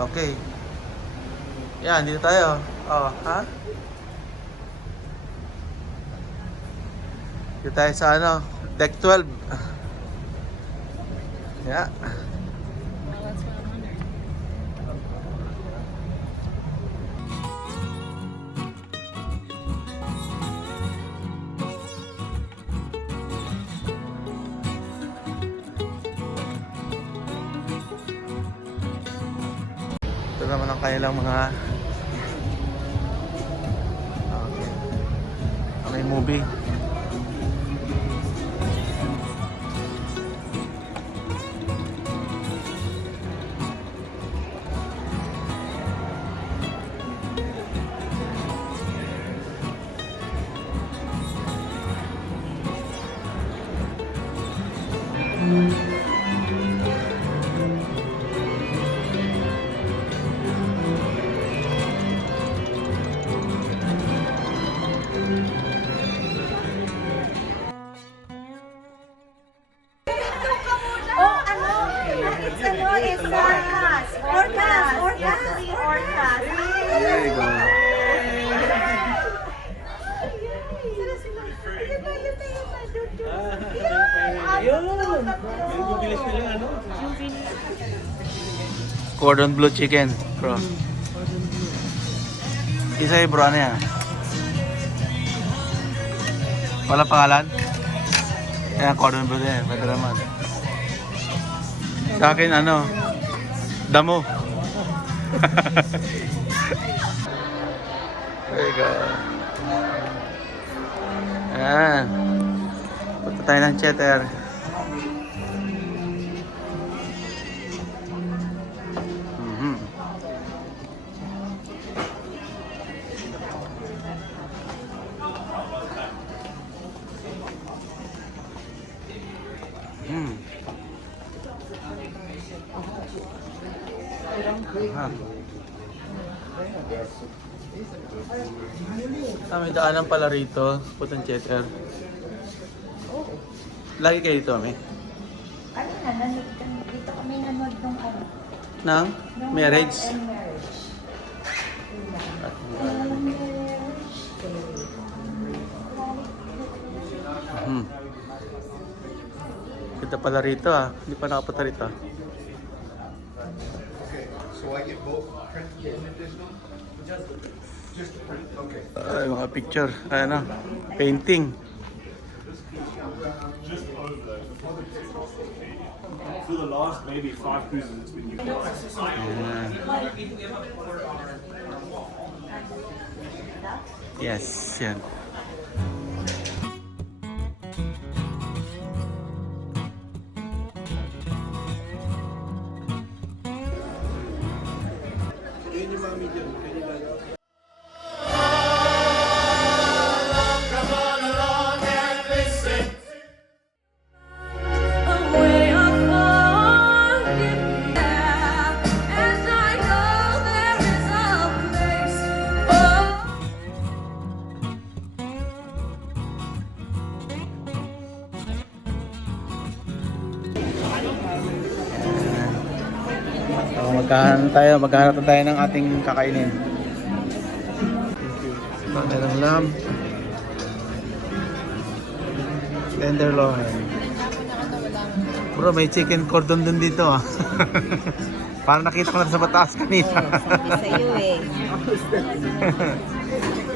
Okay. Yan, dito tayo. Oh, ha? Dito tayo sa ano, deck 12. Yeah. Well, that's what I'm wondering. Ito naman ang kanilang mga may movie. Orcas. There you go. Cordon bleu chicken, bro. Isa yung bro, ano yan? Wala pangalan? Kaya cordon bleu din, pwede naman. Sa akin, ano? Damo. There you go. Ayan. Punta tayo ng Cheddar. May daanan pala rito, putang Cheddar. Lagi kayo dito, Ame? Ano na, dito kami nanood nung ano? Nang? Marriage? And marriage. Kita pala rito Hindi pa nakapunta rito So I get both print and additional? Just the print, okay. Ay, mga picture. Ano? Painting. For the last maybe 5 cruises, it's been used. Ayan. Yes, yan. Maghahanap tayo ng ating kakainin. Pagkalang lamb. Tenderloin. Bro, may chicken cordon dun dito Parang nakita ko na sa Batas kanina. Sabi sa'yo eh.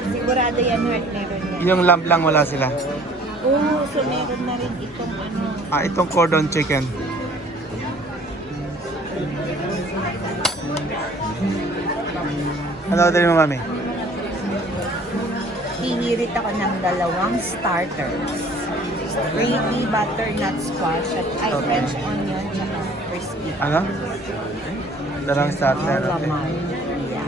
Sigurado yan, meron yan. Yung lamb lang wala sila. Oo, so meron na rin itong ano. Itong cordon chicken. Ano order mo, mami? Hihirit ako ng 2 starters. Gravy, butternut squash, at French onion, tsaka crispy. Ano? Darang starter. All Okay. laman. Yeah.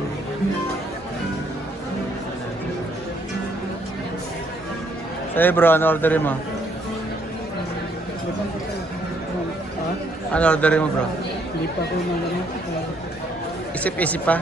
Sa'yo bro, ano orderin mo? Ano orderin mo bro? Hindi pa ako nalaman. Isip-isip pa?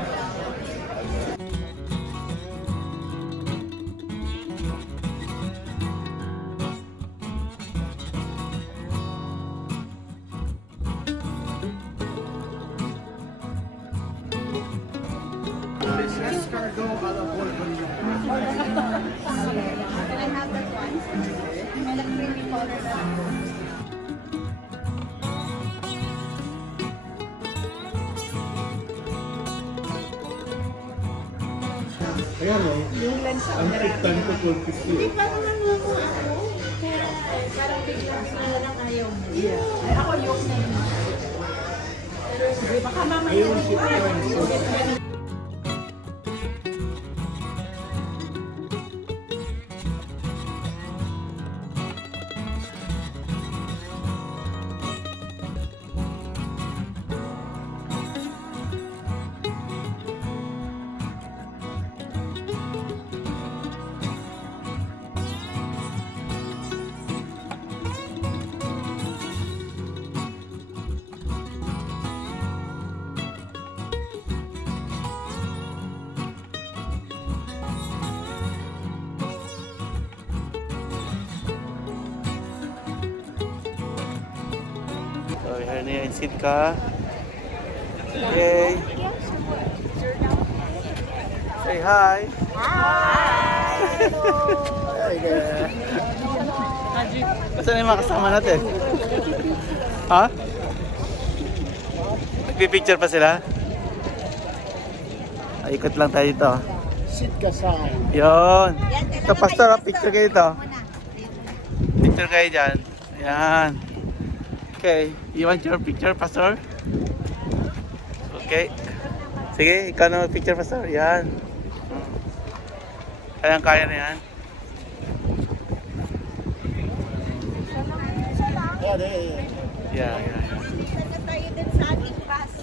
Ayan o. Yung lang sa Ang 10 to 12.50. Hindi pa naman mo ano. Kaya parang biglang sila lang ayaw mo. Ay, ako yung na yun. Pero hindi, baka mamaya Ayun, hindi ko yan. So, here na yung seat ka. Okay. Say hi. Hi there. Saan yung mga kasama natin? Ha? Nagpipicture pa sila? Ikot lang tayo dito. Sit ka sa akin. Yun. Ito, pastor, picture kayo dito. Picture kayo dyan. Ayan. Okay. You want your picture, pastor? Okay. Sige, ikaw na picture, pastor. Yan. Kayang-kaya na yan. Yeah, yeah. Sana tayo din sa ating bus.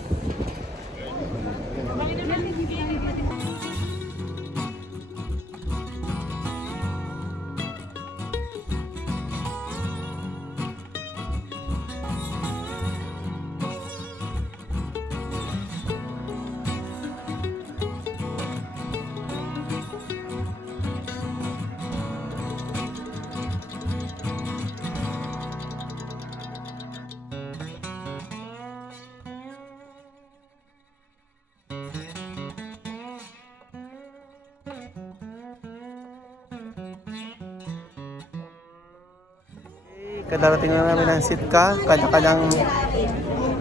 Kadarating na namin ng Sitka, kanya-kanyang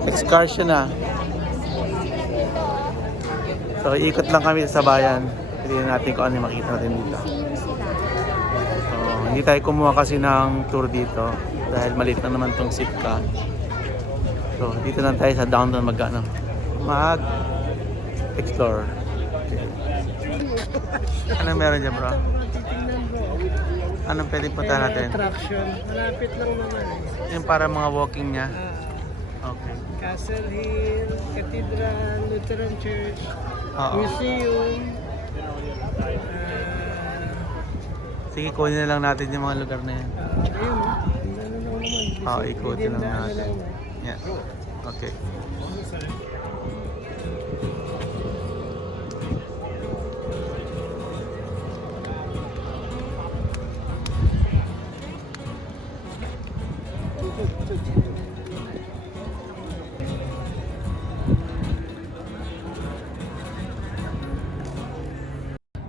excursion na. So ikot lang kami sa bayan. Tignan natin kung ano yung makikita natin dito. So, hindi tayo kumuha kasi ng tour dito dahil maliit lang naman tong Sitka. So dito lang tayo sa downtown mag-explore. Anong meron dyan, bro? Anong pwedeng punta natin? Attraction. Malapit lang naman eh. Yung para mga walking niya. Okay. Castle Hill, Cathedral, Lutheran Church, Oo. Museum. Sige, kunin na lang natin yung mga lugar na yan. Ayun, ano lang naman. Oo, ikutin lang Dinaan natin. lang. Yeah. Okay.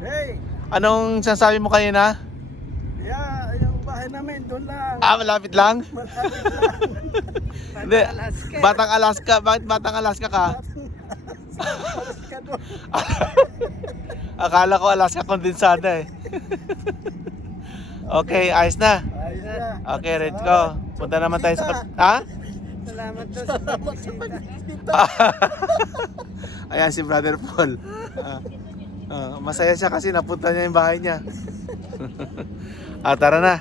Hey! Anong sinasabi mo kanina? Yeah, yung bahay namin, doon lang. Ah, malapit lang? Malapit lang. Hindi. Alaska. Batang Alaska. Bakit Batang Alaska ka? Alaska doon. Akala ko Alaska kondensada eh. Okay, ayos na. Ayun na. Okay, ready go. Punta naman tayo sa... Ha? Salamat doon sa pagbisita. Ayan si Brother Paul. Masaya siya kasi napunta niya yung bahay niya. Tara na.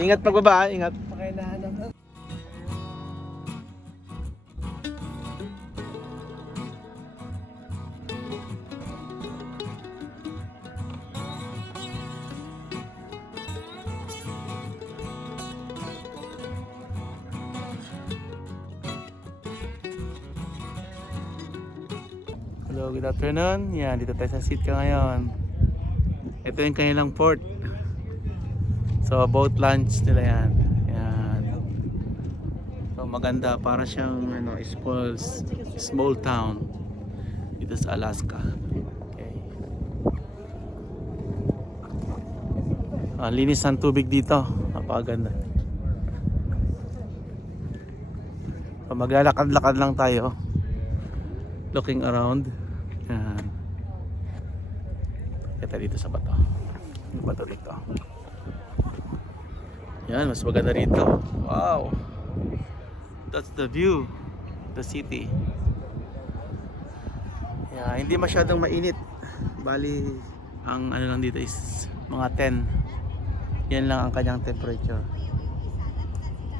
Ingat pagbaba, ingat. Pakailangan ako. Hello, good afternoon. Yan, dito tayo sa Sitka ngayon. Ito yung kanilang port. So, boat launch nila yan. Yan. So, maganda. Para siyang small town dito sa Alaska. Okay. Linis ng tubig dito. Napakaganda. So, maglalakad-lakad lang tayo. Looking around. Yan. kita dito sa bato. Yung bato dito. Yan, mas maganda rito. Wow! That's the view. The city. Yeah, hindi masyadong mainit. Bali, ang ano lang dito is mga 10. Yan lang ang kanyang temperature.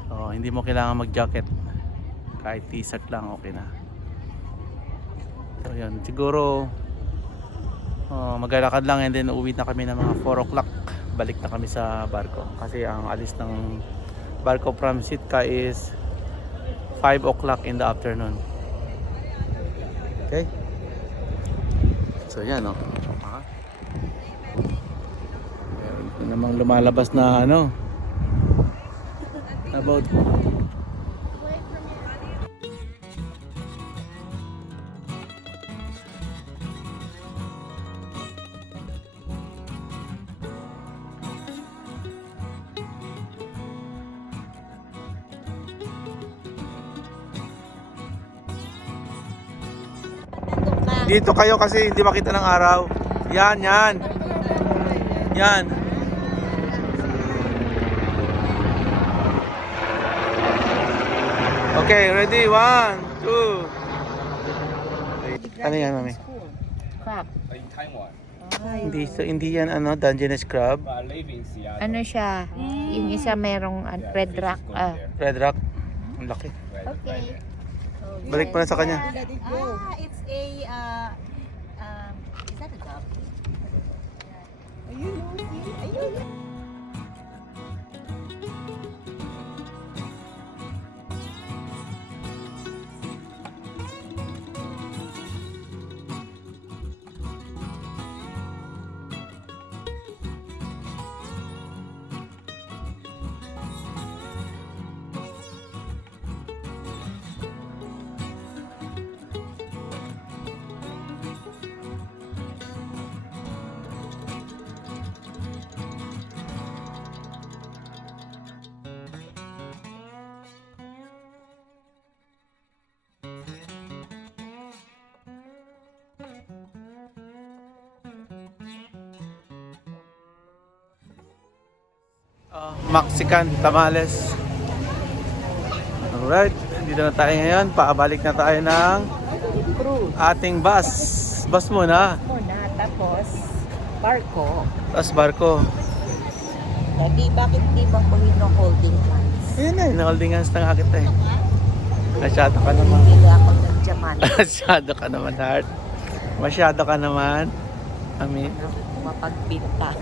So, hindi mo kailangan mag-jacket. Kahit t-shirt lang, okay na. So, yan. Siguro, maglalakad lang and then uuwi na kami ng mga 4 o'clock. Balik na kami sa barko. Kasi ang alis ng barko from Sitka is 5 o'clock in the afternoon. Okay? So, yan, oh. Ito namang lumalabas na ano. About dito kayo kasi hindi makita ng araw. Yan, yan. Yan. Okay, ready? 1, 2. Ano yan, mami? Crab. In Taiwan. Hindi yan ano, Dungeness crab. Live in Seattle. Ano siya? Yung isa merong red rock. Red rock. Ang laki. Okay. Balik mo na sa kanya. It's a, is that a dog? Ayun. Mexican tamales. Alright, dito na tayo ngayon. Paabalik na tayo ng ating bus. Bus muna. Tapos, barko. Tapos barko. Bakit di ba po holding hands? Ayun na, holding hands na nga kita eh. Masyado ka naman. Bili ako ng diamante. Masyado ka naman, Heart. Masyado ka naman. Amin. Mapagbintang.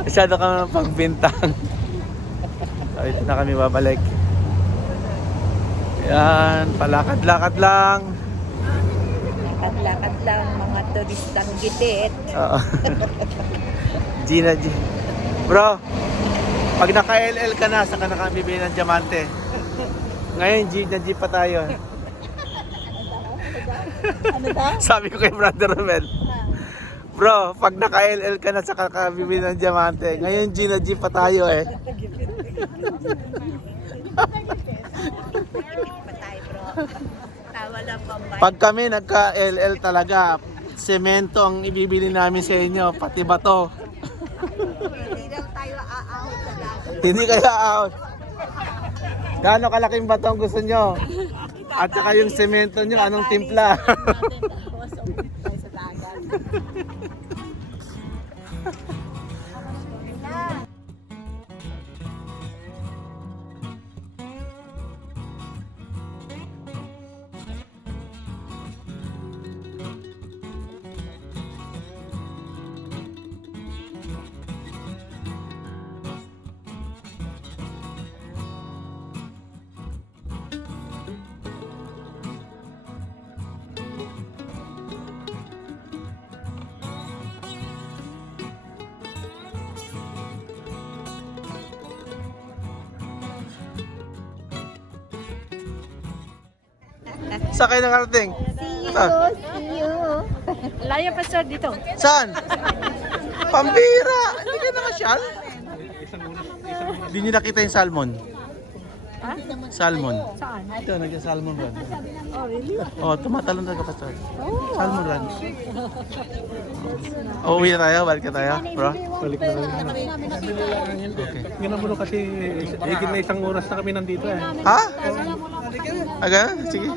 Masyado ka naman pagbintang. So, ito na kami babalik. Yan, palakad-lakad lang. Lakad-lakad lang mga turistang gitit. Oo. Gina. Bro, pag naka-LL ka na, saka nakabibili ng diamante. Ngayon, G na G pa tayo. Ano daw? Sabi ko kay Brother Romel, bro, pag naka-LL ka na, saka nakabibili ng diamante. Ngayon, G na G pa tayo eh. Patay bro. Tawa lang pambay. Pag kami nagka-LL talaga, semento ang ibibili namin sa inyo, pati bato. Hindi lang tayo aahon sa dagat. Hindi kaya out. Gaano kalaking bato ang gusto nyo? At saka yung semento nyo, anong timpla? Sa dagat. Saan kayo nakarating? See you. Layo pa sir dito. Saan? Pambira! Hindi ka nakasyal? Hindi nyo nakita yung salmon? Ha? Salmon. Saan? Ito, nagsa-salmon run. Oh, really? Oh, tumatalon talaga pastor. Salmon run. Uuwi na tayo, balik na tayo, bro. Balik na rin. Okay. Ganun mo kasi higit na isang oras na kami nandito eh. Ha? Aga? Sige.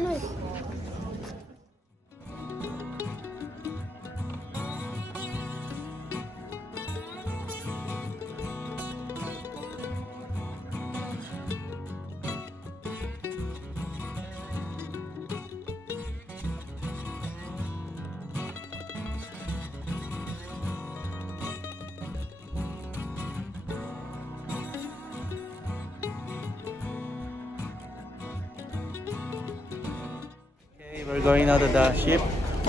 Okay, we're going now to the ship.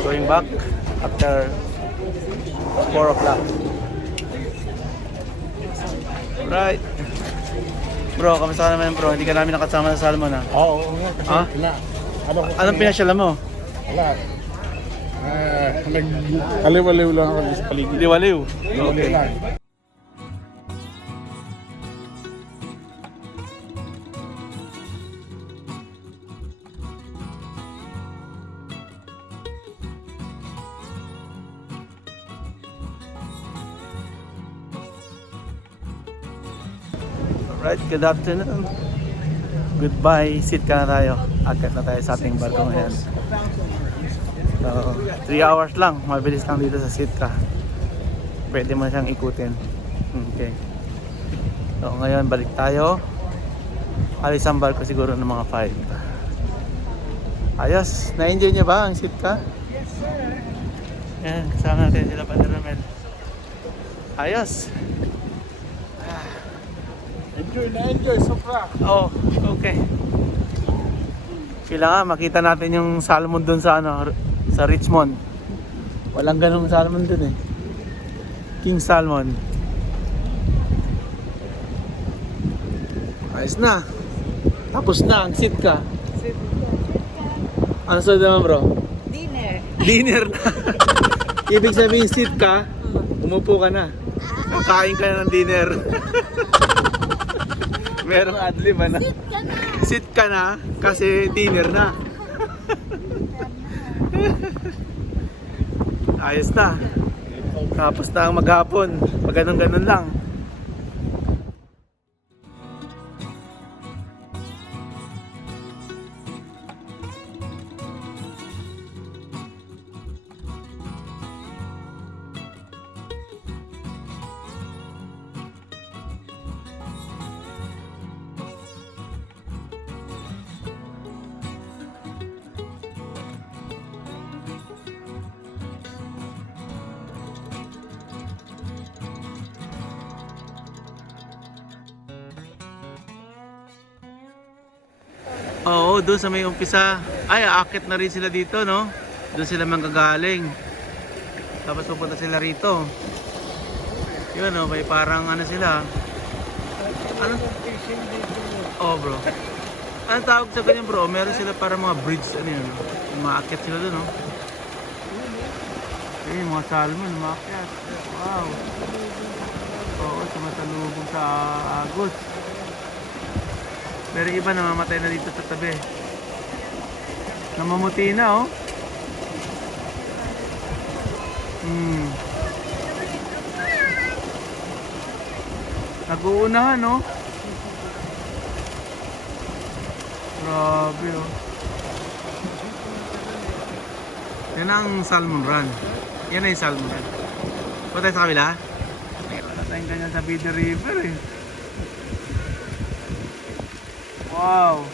Going back after 4 o'clock. Right. Bro, kamusta ka naman bro? Hindi ka namin nakasama sa salmon ha? Oo, nga kasi Ha? wala. Anong pinasyalan mo? Wala. Nag-aliw-aliw lang ako sa paligid. Liwaliw. Okay. Lang. Right, good afternoon. Goodbye, sit ka na tayo. Akat na tayo sa ating barko ngayon. So, 3 hours lang, mabilis lang dito sa Sitka. Pwede mo siyang ikutin. Okay. So, ngayon balik tayo. Alis ang barko siguro ng mga 5. Ayos, na-enjoy niyo ba ang Sitka? Yes, sir. Yan, kasama natin sila Padre Romel. Ayos. Enjoy, sobra. Oh, okay. Kailangan makita natin yung salmon dun sa ano, sa Richmond. Walang ganung salmon dun eh. King salmon. Ayos na. Tapos na ang Sitka. Ano sa naman bro? Dinner. Dinner na. Ibig sabihin Sitka, umupo ka na. Kakain ka na ng dinner. Merong adlib na. Sit ka na kasi dinner na. Ayos na. Tapos na ang maghapon. Pag ganun lang. Oo, doon sa may umpisa. Ay, aakit na rin sila dito, no? Doon sila manggagaling. Tapos pupunta sila rito. Yun, no? May parang ano sila. Ano? Oh, bro. Ano tawag sa ganyan, bro? Meron sila parang mga bridge, ano yun? Maaakit sila doon, no? Ayun, mga salmon, maakyat. Wow. Oo, sumasalubog sa agos. Pero iba namamatay na dito sa tabi. Namamuti na, oh. Nag-uunahan, oh. Grabe, oh. Yan ang salmon run. Yan na yung salmon run. Punta tayo sa kabila? Wala tayong ganyan sa Bidder River, eh. Wow!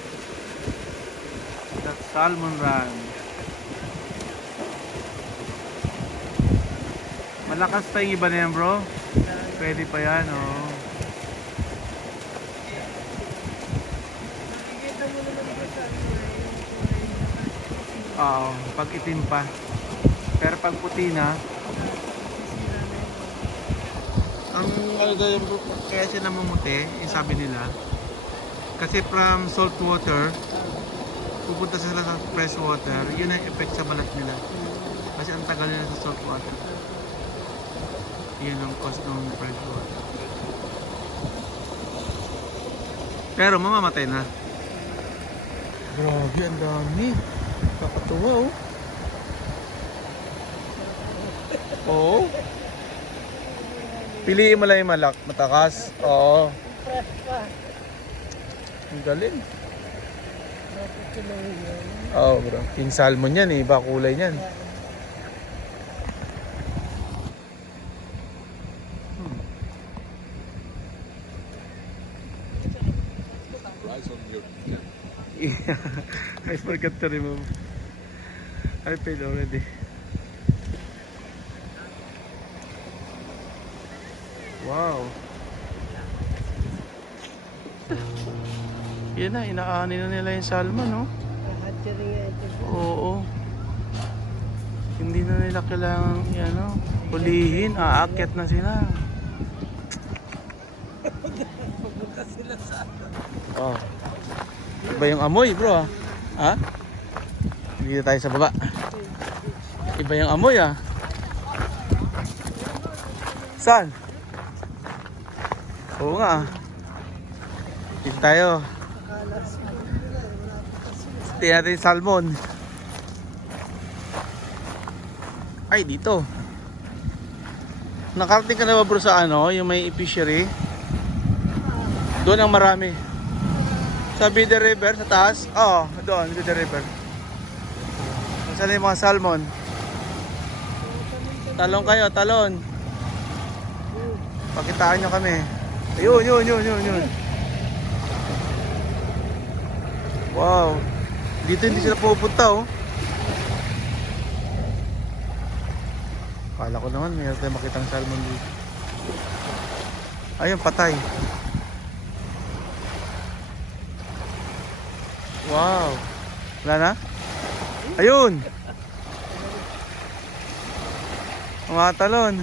That's salmon run. Malakas pa yung iba na yan, bro. Pwede pa yan, oh. Oo, pag itim pa. Pero pag puti na, ang ano daw yung kaya siya namumuti, yung sabi nila, kasi from salt water, pupunta sila sa fresh water, yun ang effect sa balat nila. Kasi ang tagal nila sa salt water. Yun ang cause ng fresh water. Pero mamamatay na. Grabe, ang dami. Kakatuwa, oh. Oo. Piliin mo lang yung matakas. Oo. Ang galing. Oo, bro. King salmon yan eh. Iba kulay niyan. I forgot to remove. I paid already. Wow. Yan na, inaani na nila yung salmon, no? Oo. Hindi na nila kailangan, ano, hulihin. Aakyat na sila. Oh. Iba yung amoy, bro, ah. Ha? Dito tayo sa baba. Iba yung amoy, ah. Saan? Oo nga, ah. Dito tayo. Tingnan natin yung salmon. Ay, dito. Nakarating ka na ba, bro, sa ano, yung may fishery? Doon ang marami. Sa Bida River, sa taas? Oo, doon, Bida River. Saan yung mga salmon? Talon kayo, talon. Pakitaan nyo kami. Ayun, yun. Wow. Dito hindi sila pupunta, oh. Kala ko naman, mayroon tayong makitang salmon dito. Ayun, patay. Wow. Wala na? Ayun. Mga talon.